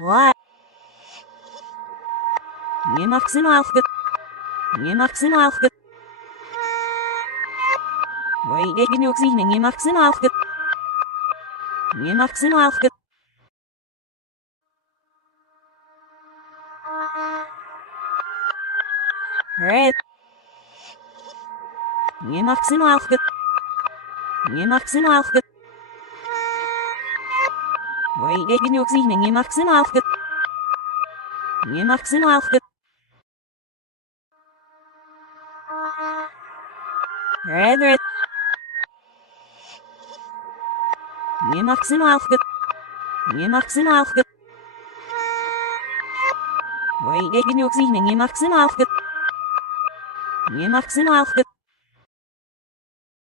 What? Nie maksymalkę. Nie maksymalkę. Wait, nie oksijny, nie maksymalkę. Nie maksymalkę. Red. Nie maksymalkę. Nie maksymalkę. Wait, nie oksijny, nie maksymalkę. Nie maksymalkę. Red. Nie maksymalkę. Nie maksymalkę. Wait, nie oksijny, nie maksymalkę. Nie maksymalkę.